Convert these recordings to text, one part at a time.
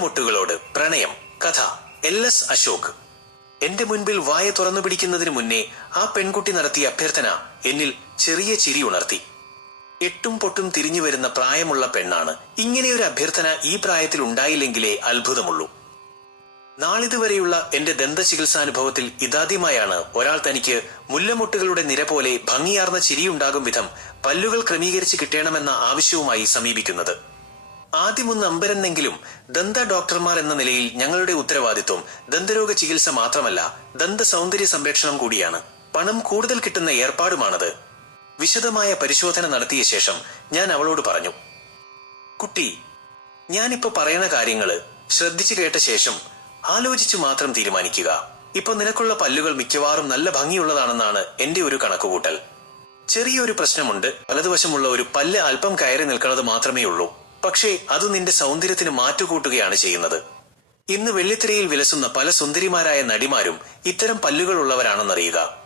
മുല്ലമൊട്ടുകളോട് പ്രണയം കഥ L S Ashok. എന്റെ മുൻപിൽ വായ തുറന്നു പിടിക്കുന്നതിന് മുന്നേ ആ പെൺകുട്ടി നടത്തിയ അഭ്യർത്ഥന എന്നിൽ ചെറിയ ചിരി ഉണർത്തി. എട്ടും പൊട്ടും തിരിഞ്ഞു വരുന്ന പ്രായമുള്ള പെണ്ണാണ്. ഇങ്ങനെയൊരു അഭ്യർത്ഥന ഈ പ്രായത്തിൽ ഉണ്ടായില്ലെങ്കിലേ അത്ഭുതമുള്ളൂ. നാളിതുവരെയുള്ള എന്റെ ദന്ത ചികിത്സാനുഭവത്തിൽ ഇതാദ്യമായാണ് ഒരാൾ തനിക്ക് മുല്ലമൊട്ടുകളുടെ നിര പോലെ ഭംഗിയാർന്ന ചിരിയുണ്ടാകും വിധം പല്ലുകൾ ക്രമീകരിച്ച് കിട്ടണമെന്ന ആവശ്യവുമായി സമീപിക്കുന്നത്. ആദ്യമൊന്ന് അമ്പരന്നെങ്കിലും ദന്ത ഡോക്ടർമാർ എന്ന നിലയിൽ ഞങ്ങളുടെ ഉത്തരവാദിത്വം ദന്തരോഗ ചികിത്സ മാത്രമല്ല ദന്ത സൗന്ദര്യ സംരക്ഷണം കൂടിയാണ്. പണം കൂടുതൽ കിട്ടുന്ന ഏർപ്പാടുമാണത്. വിശദമായ പരിശോധന നടത്തിയ ശേഷം ഞാൻ അവളോട് പറഞ്ഞു കുട്ടി ഞാനിപ്പോ പറയുന്ന കാര്യങ്ങൾ ശ്രദ്ധിച്ചു കേട്ട ശേഷം ആലോചിച്ചു മാത്രം തീരുമാനിക്കുക. ഇപ്പൊ നിനക്കുള്ള പല്ലുകൾ മിക്കവാറും നല്ല ഭംഗിയുള്ളതാണെന്നാണ് എന്റെ ഒരു കണക്കുകൂട്ടൽ. ചെറിയൊരു പ്രശ്നമുണ്ട് വലതുവശമുള്ള ഒരു പല്ല് അല്പം കയറി നിൽക്കുന്നത് മാത്രമേ ഉള്ളൂ പക്ഷേ അത് നിന്റെ സൗന്ദര്യത്തിന് മാറ്റുകൂട്ടുകയാണ് ചെയ്യുന്നത്. ഇന്ന് വെള്ളിത്തിരയിൽ വിലസുന്ന പല സുന്ദരിമാരായ നടിമാരും ഇത്തരം പല്ലുകൾ ഉള്ളവരാണെന്നറിയുക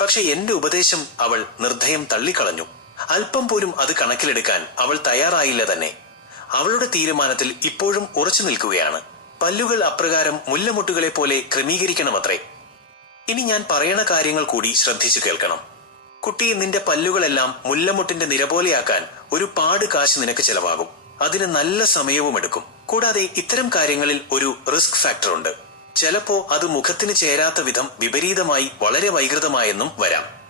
പക്ഷെ എന്റെ ഉപദേശം അവൾ നിർദ്ധയം തള്ളിക്കളഞ്ഞു. അല്പം പോലും അത് കണക്കിലെടുക്കാൻ അവൾ തയ്യാറായില്ല തന്നെ. അവളുടെ തീരുമാനത്തിൽ ഇപ്പോഴും ഉറച്ചു നിൽക്കുകയാണ്. പല്ലുകൾ അപ്രകാരം മുല്ലമുട്ടുകളെ പോലെ ക്രമീകരിക്കണമത്രേ. ഇനി ഞാൻ പറയണ കാര്യങ്ങൾ കൂടി ശ്രദ്ധിച്ചു കേൾക്കണം. കുട്ടി നിന്റെ പല്ലുകളെല്ലാം മുല്ലമുട്ടിന്റെ നിര പോലെയാക്കാൻ ഒരു പാട് കാശ് നിനക്ക് ചെലവാകും. അതിന് നല്ല സമയവും എടുക്കും. കൂടാതെ ഇത്തരം കാര്യങ്ങളിൽ ഒരു റിസ്ക് ഫാക്ടർ ഉണ്ട്. ചിലപ്പോ അത് മുഖത്തിന് ചേരാത്ത വിധം വിപരീതമായി വളരെ വൈകൃതമായെന്നും വരാം.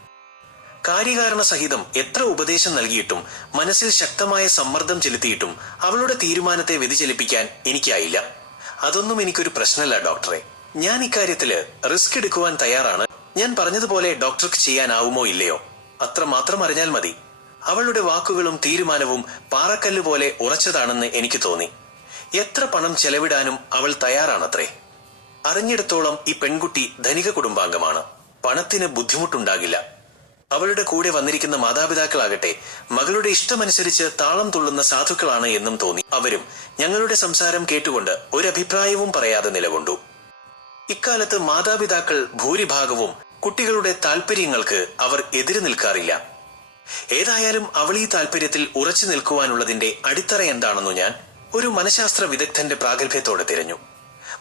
കാര്യകാരണ സഹിതം എത്ര ഉപദേശം നൽകിയിട്ടും മനസ്സിൽ ശക്തമായ സമ്മർദ്ദം ചെലുത്തിയിട്ടും അവളുടെ തീരുമാനത്തെ വ്യതിചലിപ്പിക്കാൻ എനിക്കായില്ല. അതൊന്നും എനിക്കൊരു പ്രശ്നമല്ല ഡോക്ടറെ. ഞാൻ ഇക്കാര്യത്തിൽ റിസ്ക് എടുക്കുവാൻ തയ്യാറാണ്. ഞാൻ പറഞ്ഞതുപോലെ ഡോക്ടർക്ക് ചെയ്യാനാവുമോ ഇല്ലയോ? അത്ര മാത്രം അറിഞ്ഞാൽ മതി. അവളുടെ വാക്കുകളും തീരുമാനവും പാറക്കല്ല് പോലെ ഉറച്ചതാണെന്ന് എനിക്ക് തോന്നി. എത്ര പണം ചെലവിടാനും അവൾ തയ്യാറാണത്രേ. അറിഞ്ഞിടത്തോളം ഈ പെൺകുട്ടി ധനിക കുടുംബാംഗമാണ്. പണത്തിന് ബുദ്ധിമുട്ടുണ്ടാകില്ല. അവളുടെ കൂടെ വന്നിരിക്കുന്ന മാതാപിതാക്കളാകട്ടെ മകളുടെ ഇഷ്ടമനുസരിച്ച് താളം തുള്ളുന്ന സാധുക്കളാണ് എന്നും തോന്നി. അവരും ഞങ്ങളുടെ സംസാരം കേട്ടുകൊണ്ട് ഒരഭിപ്രായവും പറയാതെ നിലകൊണ്ടു. ഇക്കാലത്ത് മാതാപിതാക്കൾ ഭൂരിഭാഗവും കുട്ടികളുടെ താല്പര്യങ്ങൾക്ക് അവർ എതിര് നിൽക്കാറില്ല. ഏതായാലും അവൾ ഈ താല്പര്യത്തിൽ ഉറച്ചു നിൽക്കുവാനുള്ളതിന്റെ അടിത്തറ എന്താണെന്നു ഞാൻ ഒരു മനഃശാസ്ത്ര വിദഗ്ധന്റെ പ്രാഗൽഭ്യത്തോടെ തിരഞ്ഞു.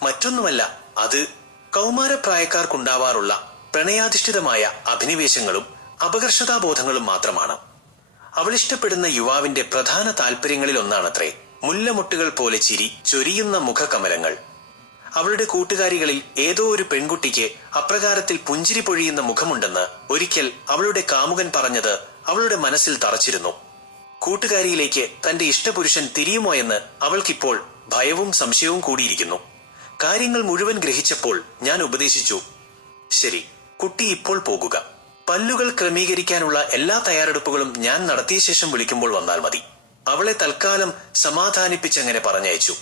മറ്റൊന്നുമല്ല അത് കൗമാരപ്രായക്കാർക്കുണ്ടാവാറുള്ള പ്രണയാധിഷ്ഠിതമായ അഭിനിവേശങ്ങളും അപകർഷതാബോധങ്ങളും മാത്രമാണ്. അവളിഷ്ടപ്പെടുന്ന യുവാവിന്റെ പ്രധാന താല്പര്യങ്ങളിൽ ഒന്നാണത്രേ മുല്ലമുട്ടുകൾ പോലെ ചിരി ചൊരിയുന്ന മുഖകമലങ്ങൾ. അവളുടെ കൂട്ടുകാരികളിൽ ഏതോ ഒരു പെൺകുട്ടിക്ക് അപ്രകാരത്തിൽ പുഞ്ചിരി പൊഴിയുന്ന മുഖമുണ്ടെന്ന് ഒരിക്കൽ അവളുടെ കാമുകൻ പറഞ്ഞത് അവളുടെ മനസ്സിൽ തറച്ചിരുന്നു. കൂട്ടുകാരിയിലേക്ക് തന്റെ ഇഷ്ടപുരുഷൻ തിരിയുമോ എന്ന് അവൾക്കിപ്പോൾ ഭയവും സംശയവും കൂടിയിരിക്കുന്നു. കാര്യങ്ങൾ മുഴുവൻ ഗ്രഹിച്ചപ്പോൾ ഞാൻ ഉപദേശിച്ചു. ശരി കുട്ടി ഇപ്പോൾ പോകുക. പല്ലുകൾ ക്രമീകരിക്കാനുള്ള എല്ലാ തയ്യാറെടുപ്പുകളും ഞാൻ നടത്തിയ ശേഷം വിളിക്കുമ്പോൾ വന്നാൽ മതി. അവളെ തൽക്കാലം സമാധാനിപ്പിച്ചങ്ങനെ പറഞ്ഞയച്ചു.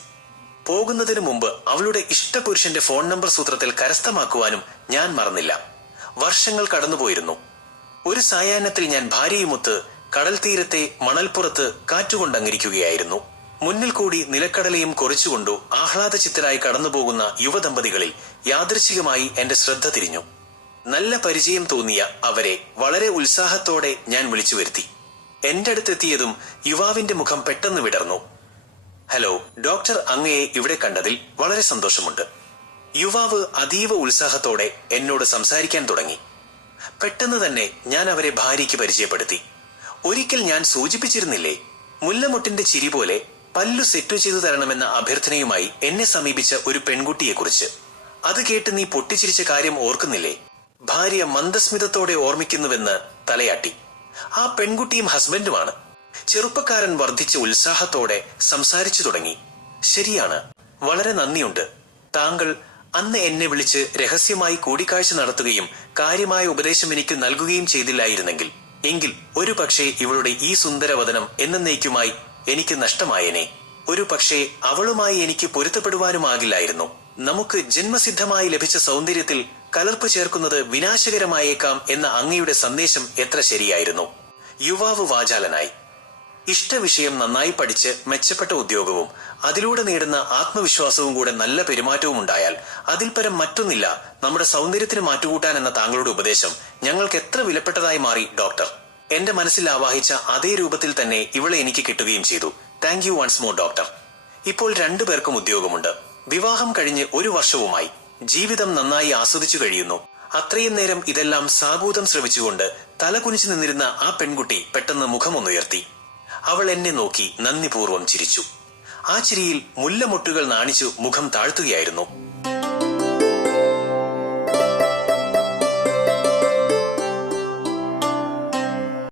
പോകുന്നതിന് മുമ്പ് അവളുടെ ഇഷ്ടപുരുഷന്റെ ഫോൺ നമ്പർ സൂത്രത്തിൽ കരസ്ഥമാക്കുവാനും ഞാൻ മറന്നില്ല. വർഷങ്ങൾ കടന്നുപോയിരുന്നു. ഒരു സായാഹ്നത്തിൽ ഞാൻ ഭാര്യയുമൊത്ത് കടൽ തീരത്തെ മണൽപ്പുറത്ത് കാറ്റുകൊണ്ടങ്ങിരിക്കുകയായിരുന്നു. മുന്നിൽ കൂടി നിലക്കടലയും കുറച്ചുകൊണ്ടു ആഹ്ലാദ ചിത്തരായി കടന്നുപോകുന്ന യുവദമ്പതികളിൽ യാദൃശികമായി എന്റെ ശ്രദ്ധ തിരിഞ്ഞു. നല്ല പരിചയം തോന്നിയ അവരെ വളരെ ഉത്സാഹത്തോടെ ഞാൻ വിളിച്ചു വരുത്തി. എന്റെ അടുത്തെത്തിയതും യുവാവിന്റെ മുഖം പെട്ടെന്ന് വിടർന്നു. ഹലോ ഡോക്ടർ അങ്ങയെ ഇവിടെ കണ്ടതിൽ വളരെ സന്തോഷമുണ്ട്. യുവാവ് അതീവ ഉത്സാഹത്തോടെ എന്നോട് സംസാരിക്കാൻ തുടങ്ങി. പെട്ടെന്ന് തന്നെ ഞാൻ അവരെ ഭാര്യയ്ക്ക് പരിചയപ്പെടുത്തി. ഒരിക്കൽ ഞാൻ സൂചിപ്പിച്ചിരുന്നില്ലേ മുല്ലമുട്ടിന്റെ ചിരി പോലെ പല്ലു സെറ്റു ചെയ്തു തരണമെന്ന അഭ്യർത്ഥനയുമായി എന്നെ സമീപിച്ച ഒരു പെൺകുട്ടിയെക്കുറിച്ച്. അത് കേട്ട് നീ പൊട്ടിച്ചിരിച്ച കാര്യം ഓർക്കുന്നില്ലേ? ഭാര്യ മന്ദസ്മിതത്തോടെ ഓർമ്മിക്കുന്നുവെന്ന് തലയാട്ടി. ആ പെൺകുട്ടിയും ഹസ്ബൻഡുമാണ്. ചെറുപ്പക്കാരൻ വർദ്ധിച്ച ഉത്സാഹത്തോടെ സംസാരിച്ചു തുടങ്ങി. ശരിയാണ് വളരെ നന്ദിയുണ്ട്. താങ്കൾ അന്ന് എന്നെ വിളിച്ച് രഹസ്യമായി കൂടിക്കാഴ്ച നടത്തുകയും കാര്യമായ ഉപദേശം എനിക്ക് നൽകുകയും ചെയ്തില്ലായിരുന്നെങ്കിൽ എങ്കിൽ ഒരു പക്ഷേ ഇവളുടെ ഈ സുന്ദരവദനം എന്നേക്കുമായി എനിക്ക് നഷ്ടമായേനെ. ഒരു പക്ഷേ അവളുമായി എനിക്ക് പൊരുത്തപ്പെടുവാനുമാകില്ലായിരുന്നു. നമുക്ക് ജന്മസിദ്ധമായി ലഭിച്ച സൗന്ദര്യത്തിൽ കലർപ്പ് ചേർക്കുന്നത് വിനാശകരമായേക്കാം എന്ന അങ്ങയുടെ സന്ദേശം എത്ര ശരിയായിരുന്നു. യുവാവ് വാചാലനായി. ഇഷ്ടവിഷയം നന്നായി പഠിച്ച് മെച്ചപ്പെട്ട ഉദ്യോഗവും അതിലൂടെ നേടുന്ന ആത്മവിശ്വാസവും കൂടെ നല്ല പെരുമാറ്റവും ഉണ്ടായാൽ അതിൽ പരം മറ്റൊന്നില്ല നമ്മുടെ സൗന്ദര്യത്തിന് മാറ്റുകൂട്ടാൻ എന്ന താങ്കളുടെ ഉപദേശം ഞങ്ങൾക്ക് എത്ര വിലപ്പെട്ടതായി മാറി ഡോക്ടർ. എന്റെ മനസ്സിൽ ആവാഹിച്ച അതേ രൂപത്തിൽ തന്നെ ഇവളെ എനിക്ക് കിട്ടുകയും ചെയ്തു. Thank you once more doctor. ഇപ്പോൾ രണ്ടു പേർക്കും ഉദ്യോഗമുണ്ട്. വിവാഹം കഴിഞ്ഞ് ഒരു വർഷവുമായി. ജീവിതം നന്നായി ആസ്വദിച്ചു കഴിയുന്നു. അത്രയും നേരം ഇതെല്ലാം സാബൂതം ശ്രമിച്ചുകൊണ്ട് തലകുനിച്ചു നിന്നിരുന്ന ആ പെൺകുട്ടി പെട്ടെന്ന് മുഖമൊന്നുയർത്തി. അവൾ എന്നെ നോക്കി നന്ദിപൂർവം ചിരിച്ചു. ആ ചിരിയിൽ മുല്ലമൊട്ടുകൾ നാണിച്ചു മുഖം താഴ്ത്തുകയായിരുന്നു.